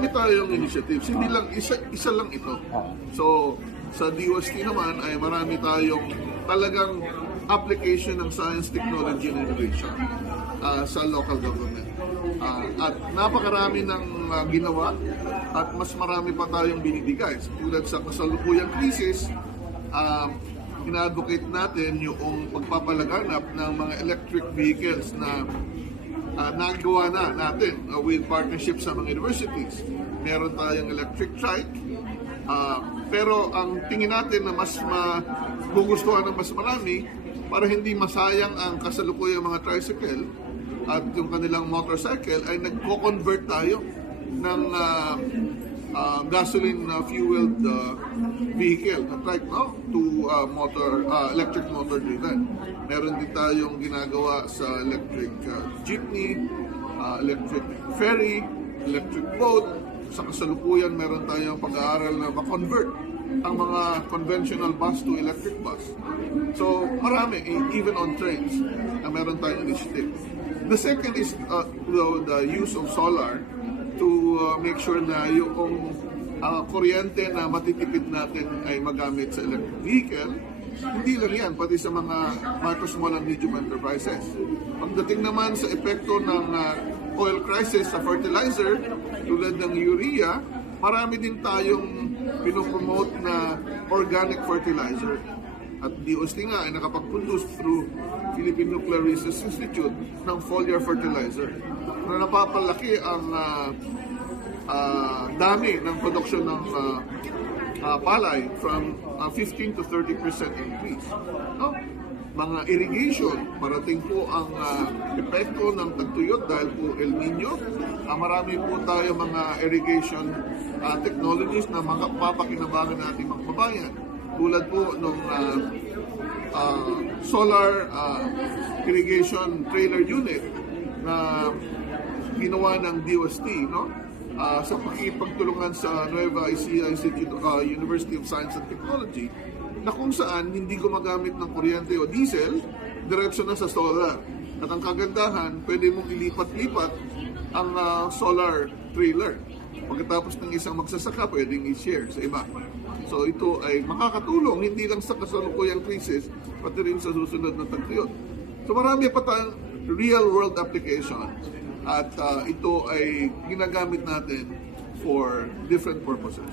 marami tayong initiatives. Hindi lang, isa lang ito. So, sa DOST naman ay marami tayong talagang application ng science, technology, and innovation sa local government. At napakarami ng ginawa at mas marami pa tayong binibigay. Tulad sa kasalukuyang krisis, ina-advocate natin yung pagpapalaganap ng mga electric vehicles na nagawa na natin with partnership sa mga universities. Meron tayong electric trike, pero ang tingin natin na mas magugustuhan ng mas marami para hindi masayang ang kasalukuyang mga tricycle at yung kanilang motorcycle ay nagko-convert tayo ng gasoline fueled vehicle na trike to electric motor driven. Meron din tayong ginagawa sa electric jeepney, electric ferry, electric boat. Sa kasalukuyan meron tayong pag-aaral na ma-convert ang mga conventional bus to electric bus. So marami, even on trains, na meron tayong initiative. The second is the use of solar to make sure na yung kuryente na matitipid natin ay magamit sa electric vehicle. Hindi lang yan, pati sa mga micro, small, and medium enterprises. Pagdating naman sa epekto ng oil crisis sa fertilizer, tulad ng urea, marami din tayong pinopromote na organic fertilizer. At DOST nga ay nakapag-produce through Philippine Nuclear Research Institute ng foliar fertilizer na napapalaki ang dami ng production ng palay from 15 to 30% increase. No? Mga irrigation, parating po ang epekto ng tagtuyot dahil po El Nino. Marami po tayo mga irrigation technologies na papakinabangan natin mga kababayan. Tulad po ng solar irrigation trailer unit na ginawa ng DOST, no? Sa pakipagtulungan sa Nueva Ecija Institute, University of Science and Technology, na kung saan hindi gumagamit ng kuryente o diesel, diretso na sa solar. At ang kagandahan, pwede mong ilipat-lipat ang solar trailer. Pagkatapos ng isang magsasaka, pwedeng i-share sa iba. So ito ay makakatulong hindi lang sa kasalukuyang krisis, pati rin sa susunod na tagtuyot. So marami pa tayong real-world application. At ito ay ginagamit natin for different purposes.